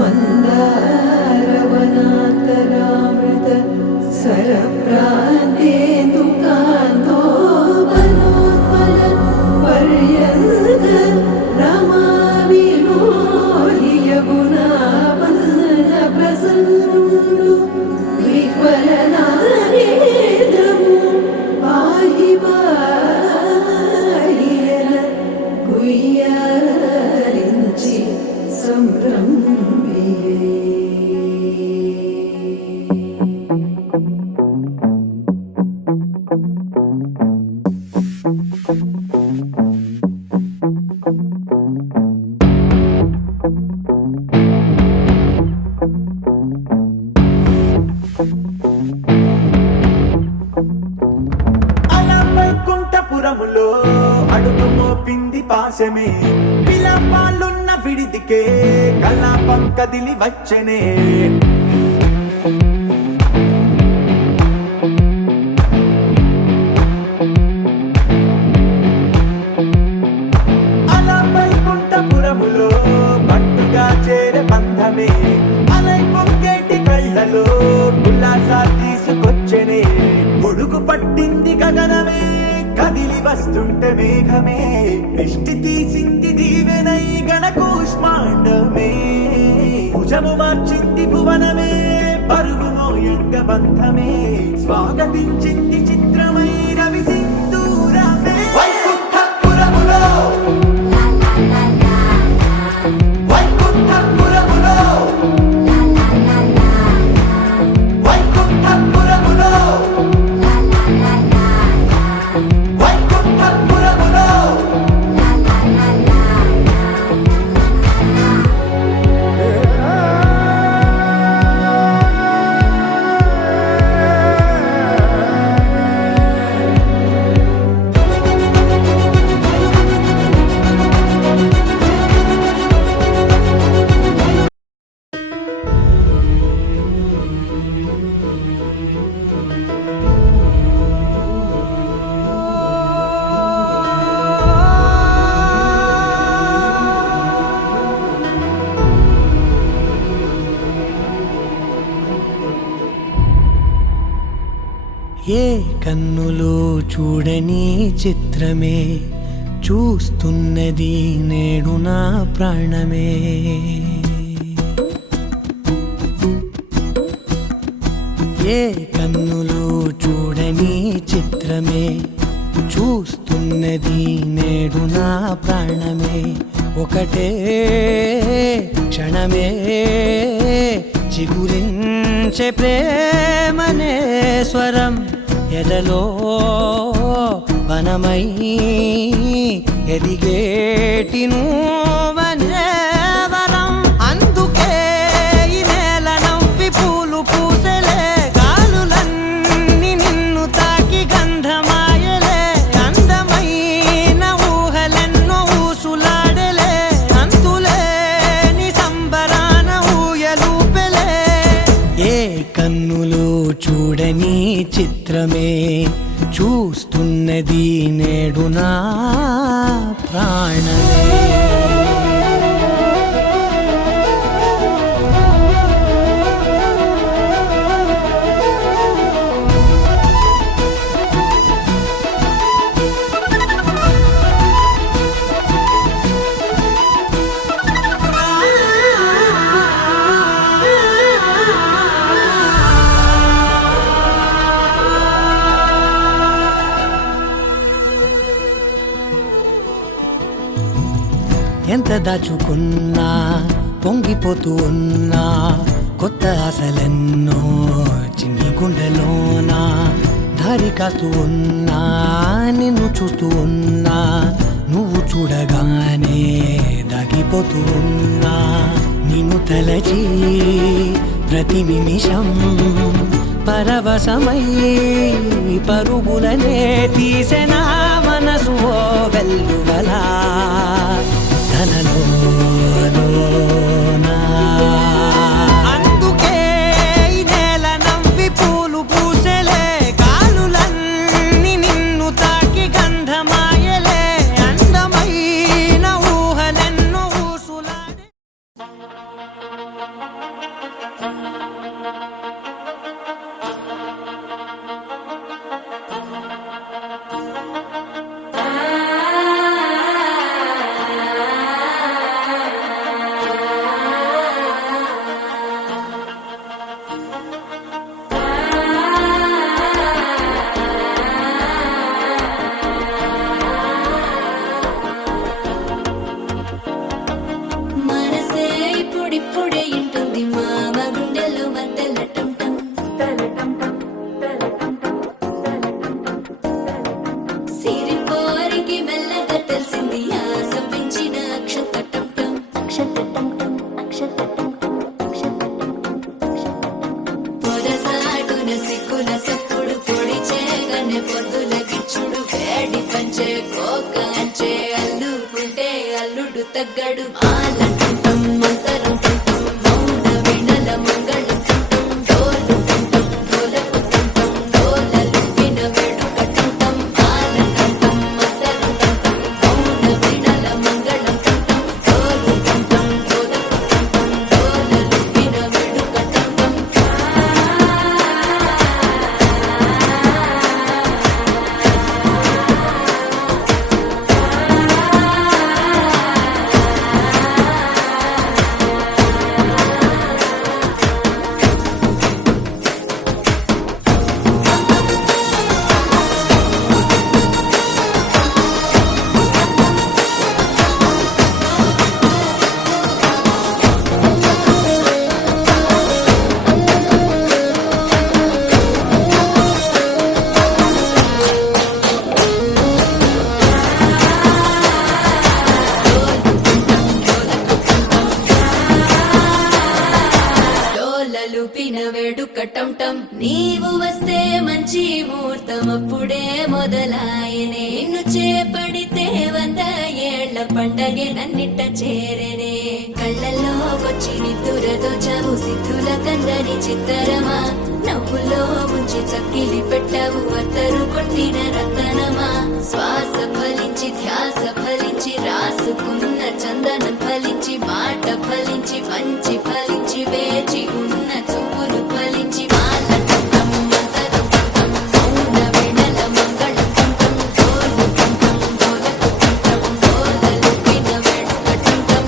మందారవనాంతరామృత సరప్రాంతేందుకాంతో మనోత్పల పర్యంత రమా వినోది యమునా వదన ప్రసన్నుడు విహ్వలనారేంద్రము పాహి పాహియన గుయ్యారించి సంభ్రమియే. వైకుంఠపురములో అడుగు మోపింది పాశమే, విలాపాలున్న విడిదికే కలాపం కదిలి వచ్చనే. అలా వైకుంఠపురములో పట్టుగా చేరే బంధమే, అలై పొంగేటి కళ్ళలో ఉల్లాసా తీసుకొచ్చనే. పొడుగు పట్టింది గగనమే, కదిలి వస్తుంటే మేఘమే, దృష్టి తీసింది దీవెనై గణకూష్మాండమే. భుజము మార్చింది భువనమే, పరుగు మోయంగ బంధమే, స్వాగతించింది చిత్రమై రవి సింధూరమే. వైకుంఠపురములో వైకుంఠపురములో వైకుంఠపురములో వైకుంఠపురములో ఏ కన్నులో చూడని చిత్రమే, చూస్తున్నది నేడు నా ప్రాణమే. ఏ కన్నులో చూడని చిత్రమే, చూస్తున్నది నేడు నా ప్రాణమే. ఒకటే క్షణమే చిగురించే ప్రేమనే స్వరం, ఎదలో వనమై ఎదిగేటి నువ్వనే వరం. అందుకే ఈ నేల నవ్వి పూలు పూసలే, గాలులన్నీ నిన్ను తాకి గంధమాయలే. అందమైన ఊహలెన్నో ఊసులాడలే, అంతులేని సంబరాన ఊయలూపెలే. ఏ కన్నులో చూడని చిత్రమే, చూస్తున్నది నేడు నా ప్రాణమే. ఎంత దాచుకున్నా పొంగిపోతూ ఉన్నా, కొత్త ఆశలెన్నో చిన్ని గుండెలోనా. దారి కాస్తూ ఉన్నా, నిన్ను చూస్తూ ఉన్నా, నువ్వు చూడగానే దాగిపోతూ ఉన్నా. నిన్ను తలచి ప్రతి నిమిషం పరవశమై పరుగులనే తీసెనా మనసు ఓ వెల్లువలా. అందుకే ఈ నేల నవ్వి పూలు పూసలే, గాలులన్నీ నిన్ను తాకి గంధమాయలే. అందమైన ఊహలెన్నో ఊసులాడే. చెప్పుల సప్పుడు పొడిచే గన్నె పొద్దుల గిచ్చుడు వేడి పంచే కోక అంచే అల్లుకుంటే అల్లుడు తగ్గడు ఆలంటుంటం మంతరం తుంటం మౌన వినల మంగళం తుంటం డోలు తుంటం డోలకు తుంటం డోలలు విన వేడుక తుంటం ఆలంటుంటం మంతరం తుంటం మౌన వినల మంగళం తుంటం డోలు తుంటం డోలకు తుంటం డోలలు విన వేడుక తుంటం డోలలు పిన వేడుకటంటం నీవు వస్తే మంచి ముహూర్తం అప్పుడే మొదలాయనే నిన్ను చేపడితే 100 ఏళ్ల పండగే నన్నిట్ట చేరనే కళ్ళల్లో వచ్చి నిద్దురతో చవు సిద్ధుల కందని చిత్తరమా నవ్వులో ఉంచి చక్కిలి పెట్టవు అత్తరు కొట్టిన రతనమా శ్వాస ఫలించి ధ్యాస ఫలించి రాసుకున్న చందనం ఫలించి మాట ఫలించి పంచి ఫలించి వేచి ఉన్న చూపులు ఫలించి మాలటం మంతరం తుంటం మౌన వినల మంగళం తుంటం డోలు తుంటం డోలకు తుంటం డోలలు విన వేడుక తుంటం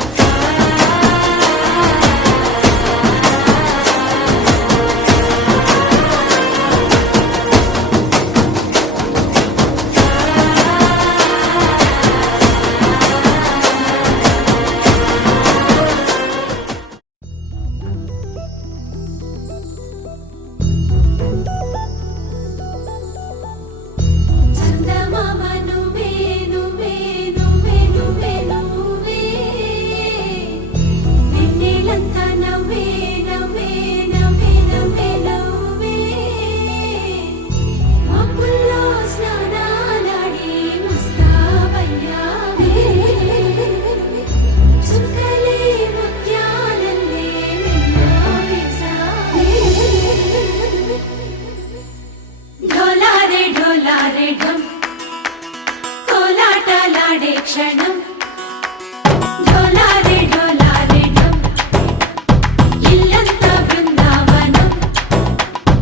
చందమామ నువ్వే నువ్వే నువ్వే నువ్వే నువ్వే వెన్నెలంతా నవ్వే నవ్వే నవ్వే నవ్వే నవ్వే మబ్బుల్లో స్నానాలాడి ముస్తాబయ్యావే చుక్కలే ముత్యాలల్లే నిన్ను వేసావే ढोलारे ढोलारे ढम कोलाटलाडे क्षणम ढोलारे ढोलारे ढम इल्लंता बृंदावनम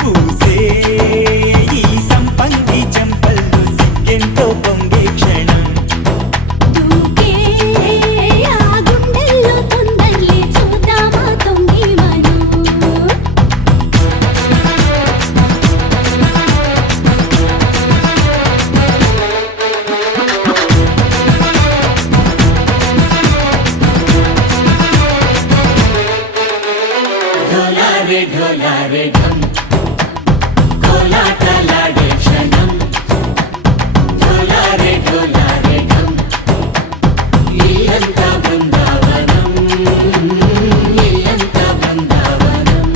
పూసే ఈ సంపంగి చెంపల్లో సిగ్గెంతో పొంగే క్షణం దూకే ఆ గుండెల్లో తొందల్లి చూద్దామా తొంగి మను ढोलारे ढोलारे ढम कोलाटलाडे क्षणम ढोलारे ढोलारे ढम ఇల్లంతా బృందావనం ఇల్లంతా బృందావనం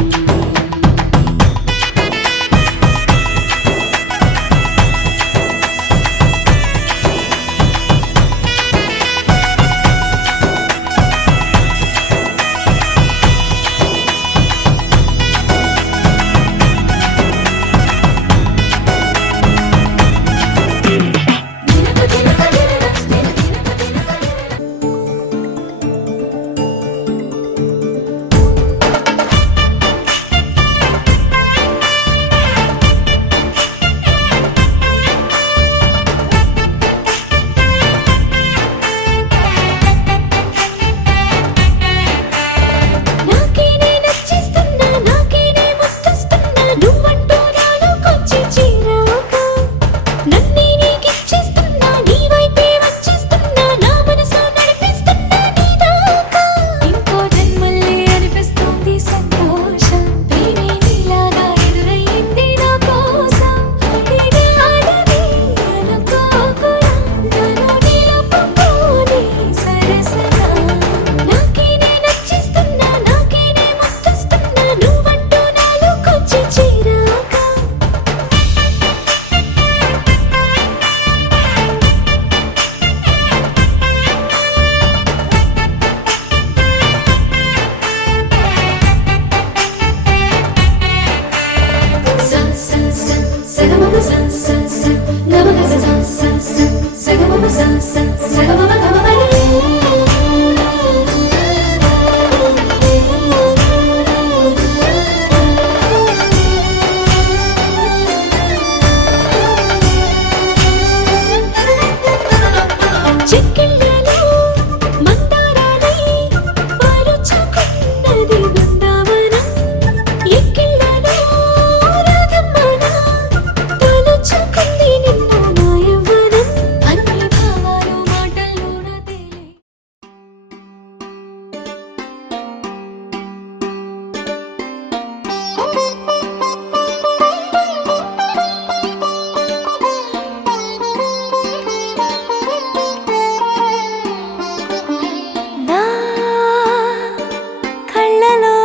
కళ్ళలో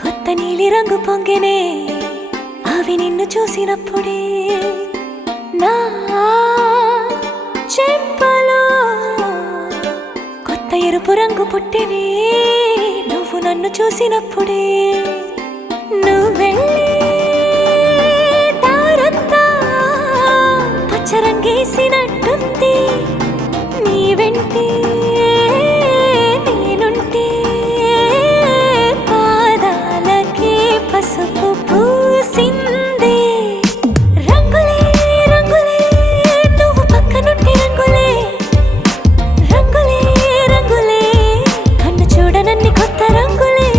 కొత్త నీలి రంగు పొంగినే అవి నిన్ను చూసినప్పుడే నా చెంపలో కొత్త ఎరుపు రంగు పుట్టినే నువ్వు నన్ను చూసినప్పుడే నువ్వెళ్ళి దారంతా పచ్చరంగేసినట్టుంది నీ వెంటే నేనుంటే పాదాలకే పసుపు పూసిందే రంగులే రంగులే నువ్వు పక్కనుంటే రంగులే రంగులే రంగులే కన్ను చూడనన్ని కొత్త రంగులే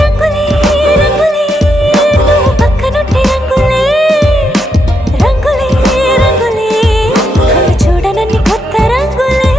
రంగులే రంగులే నువ్వు పక్కనుంటే రంగులే రంగులే రంగులే కన్ను చూడనన్ని కొత్త రంగులే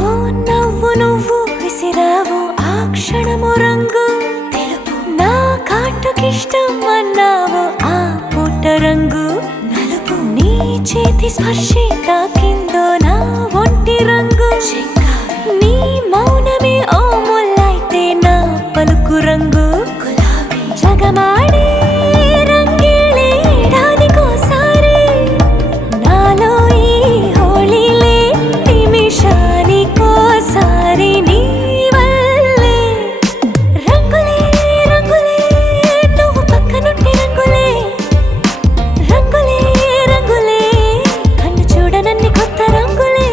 ఓ నవ్వు నువ్వు విసిరావు ఆ క్షణము రంగు తెలుపు నా కాటుకిష్టం అన్నావు ఆ పుట్ట రంగు నలుపు నీ చేతి స్పర్శే తాకిందో నా ఒంటి రంగు నీ మౌనమే ఓ ముల్లైతే నా పలుకు రంగు గులాబీ జగమాడే రంగేళే ఏడాదికోసారి నాలో ఈ హోళీలే నిమిషానికోసారి నీ వల్లే రంగులే రంగులే నువ్వు పక్కనుంటే రంగులే రంగులే రంగులే కన్ను చూడనన్ని కొత్త రంగులే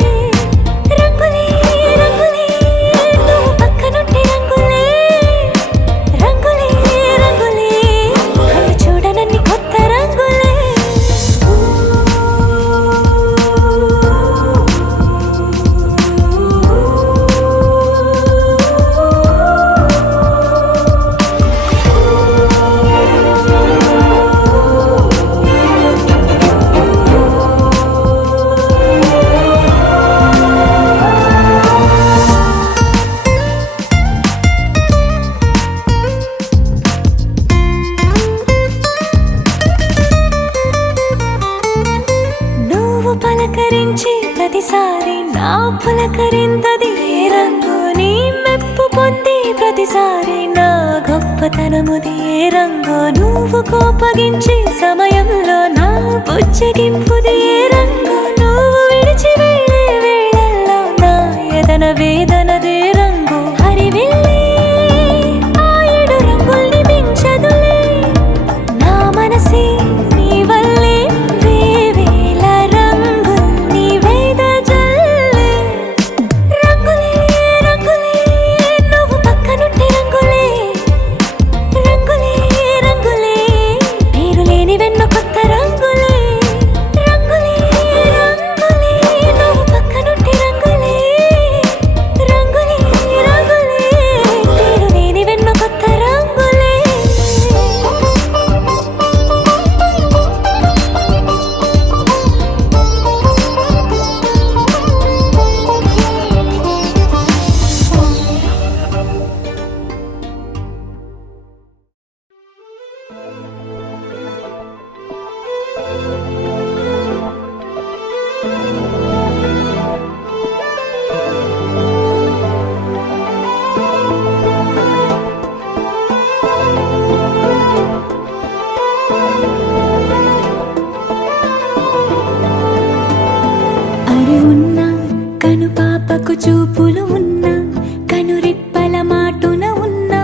రంగులే రంగులే నువ్వు పక్కనుంటే రంగులే రంగులే రంగులే కన్ను చూడనన్ని కొత్త రంగులే నువ్వు పలకరించి ప్రతిసారి నా పులకరింతది ఏ రంగు నీ మెప్పు పొంది ప్రతిసారి నా గొప్పతనముది ఏ రంగు నువ్వు కోపగించి సమయంలో నా బుజ్జగింపుది ఏ రంగు నువ్వు విడిచి వెళ్ళే వేళల్లో నా ఎదన వేదనదే రంగు హరివిల్లే ఆ ఏడు రంగుల్ని మించదులే నా మనసే నీ వల్లే వేవేల రంగుల్ని వెదజల్లే రంగులే రంగులే నువ్వు పక్కనుంటే రంగులే రంగులే రంగులే పేరు లేని వెన్నో కొత్త రంగులే రంగులే రంగులే నువ్వు పక్కనుంటే రంగులే రంగులే రంగులే పేరు లేని వెన్నో కొత్త రంగులే అరే ఉన్నా కను పాపకు చూపులు ఉన్నా కను రిప్పల మాటున ఉన్నా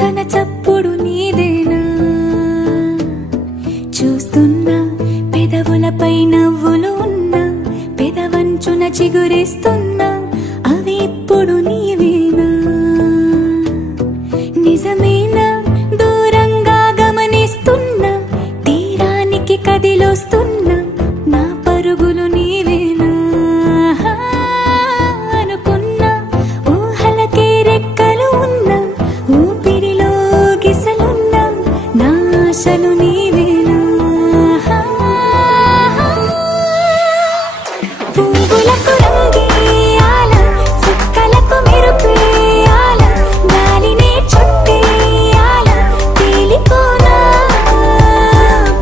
తన చప్పుడు నీదేనా చూస్తున్నా పెదవులపై నవ్వులు ఉన్నా పెదవంచున చిగురిస్తున్నా అవి ఇప్పుడు నీవేనా నిజమేనా దూరంగా గమనిస్తున్నా తీరానికి కదిలొస్తున్నా నా పరుగులు నీవేనా అనుకున్నా ఆశలు నీవేనా పువ్వులకు రంగేయాల చుక్కలకు మెరుపేయాల గాలినే చుట్టేయాల తేలిపోనా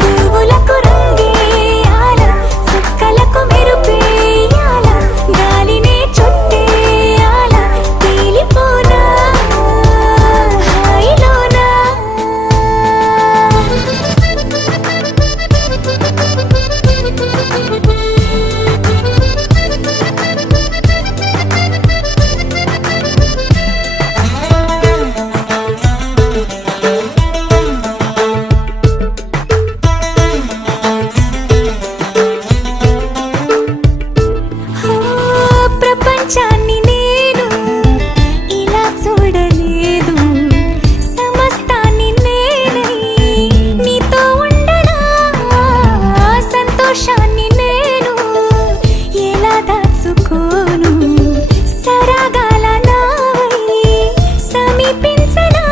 పువ్వులకు రంగేయాల చుక్కలకు మెరుపేయాల గాలినే చుట్టేయాల తేలిపోనా హాయిలోనా ప్రపంచాన్ని నేను ఇలా చూడలేదు సమస్తాన్ని నేనై నీతో ఉండనా సంతోషాన్ని నేను ఎలా దాచుకోను సరాగాల నావై సమీపించనా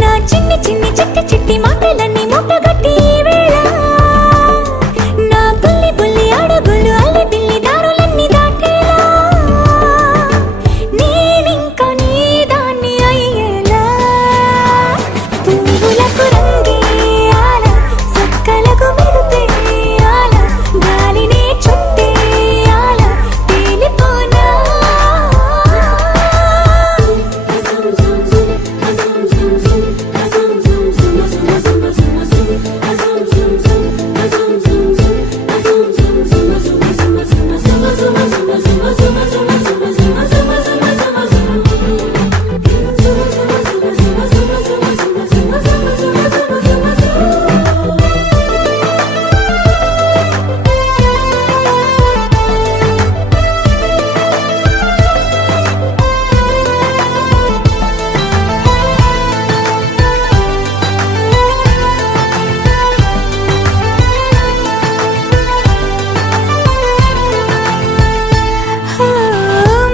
నా చిన్ని చిన్ని చిట్టి చిట్టి మాటలన్నీ మూటగట్టి ఈ వేళ నా బుల్లి బుల్లి అడుగులు అల్లి బిల్లి దారులన్నీ దాటేలా నేనింక నీ దాన్ని అయ్యేలా పువ్వులకు రంగేయాల చుక్కలకు మెరుపేయాల గాలినే చుట్టేయాల తేలిపోనా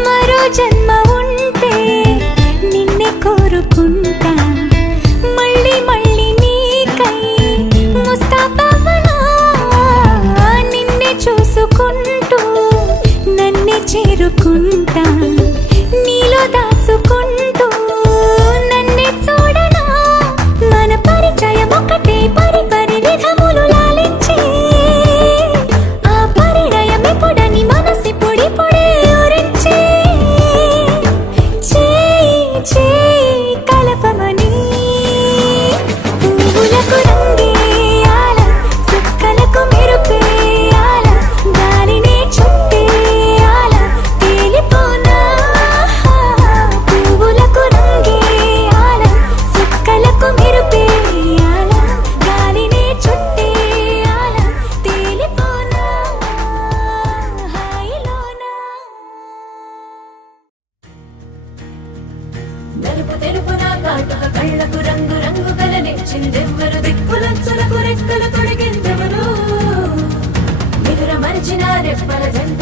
మరో జన్మ ఉంటే నిన్నే కోరుకుంటా మళ్ళీ మళ్ళీ నీకై ముస్తాబవ్వనా నిన్నే చూసుకుంటూ నన్నే చేరుకుంటా నీలో దాచుకుంటూ నన్నే చూడనా మన పరిచయం ఒకటే పరి పరి విధములు లాలించి ఆ పరిణయం ఎప్పుడని మనసి పొడి పొడి ఊరించి చేయి చేయి కలపమని పువ్వులకు రంగేయాల చుక్కలకు మెరుపేయాల గాలినే చుట్టేయాల తేలిపోనా పువ్వులకు రంగేయాల చుక్కలకు మెరుపేయాల గాలినే చుట్టేయాల తేలిపోనా హాయిలోనా నలుపు తెలుపున కాటుక కళ్ళకు రంగు రంగు కలనిచ్చిందెవ్వరు దిక్కులొచ్చులకు రెక్కలు తొడిగిందెవరు నిదుర మరిచిన రెప్పల జంట